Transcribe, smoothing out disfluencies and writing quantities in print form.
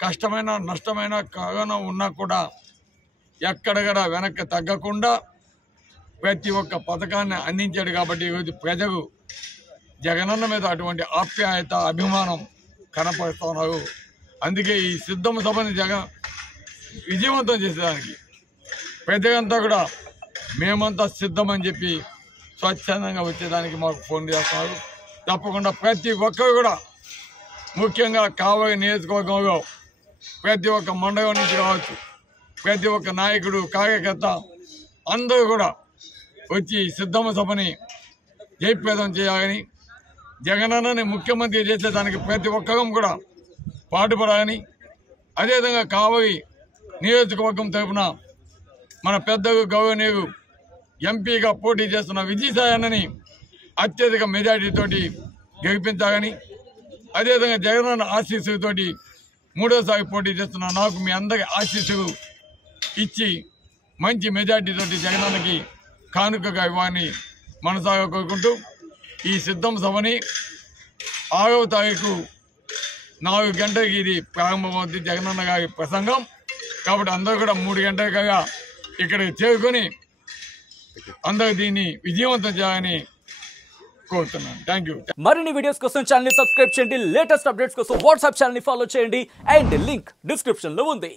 కష్టమైన నష్టమైన కాగా ఉన్నా కూడా ఎక్కడగడ వెనక్కి తగ్గకుండా ప్రతి ఒక్క పథకాన్ని అందించాడు కాబట్టి ఈరోజు ప్రజలు జగనన్న మీద అటువంటి ఆప్యాయత అభిమానం కనపరుస్తున్నారు. అందుకే ఈ సిద్ధం సభని విజయవంతం చేసేదానికి ప్రజలంతా కూడా మేమంతా సిద్ధమని చెప్పి స్వచ్ఛందంగా వచ్చేదానికి మాకు ఫోన్ చేస్తున్నారు. తప్పకుండా ప్రతి ఒక్కరు కూడా ముఖ్యంగా కావలి నియోజకవర్గంలో ప్రతి ఒక్క మండలం నుంచి కావచ్చు, ప్రతి ఒక్క నాయకుడు కార్యకర్త అందరూ కూడా వచ్చి సిద్ధమ సభని జయప్రదం చేయాలని, జగనన్నని ముఖ్యమంత్రి చేసేదానికి ప్రతి ఒక్కరూ కూడా పాటుపడాలని, అదేవిధంగా కావలి నియోజకవర్గం తరఫున మన పెద్దలు గౌరవనీయులు ఎంపీగా పోటీ చేస్తున్న విజయసాయన్నని అత్యధిక మెజార్టీతోటి గెలిపించాలని, అదేవిధంగా జగనన్న ఆశీస్సులతోటి మూడోసారి పోటీ చేస్తున్న నాకు మీ అందరి ఆశీస్సులు ఇచ్చి మంచి మెజార్టీతోటి జగనన్నకి కానుకగా ఇవ్వాలని మనసాగా కోరుకుంటూ ఈ సిద్ధం సభని 6వ తారీఖు 4 గంటలకి ఇది ప్రారంభమవుతుంది జగనన్న గారి ప్రసంగం. కాబట్టి అందరూ కూడా 3 గంటలుగా ఇక్కడికి చేరుకొని అందరూ దీన్ని విజయవంతం చేయాలని కోరుతున్నాను. Thank you. మరిన్ని వీడియోస్ కోసం ఛానల్ ని సబ్స్క్రైబ్ చేయండి. లేటెస్ట్ అప్డేట్స్ కోసం వాట్సాప్ ఛానల్ ని ఫాలో చేయండి. అండ్ లింక్ డిస్క్రిప్షన్ లో ఉంది.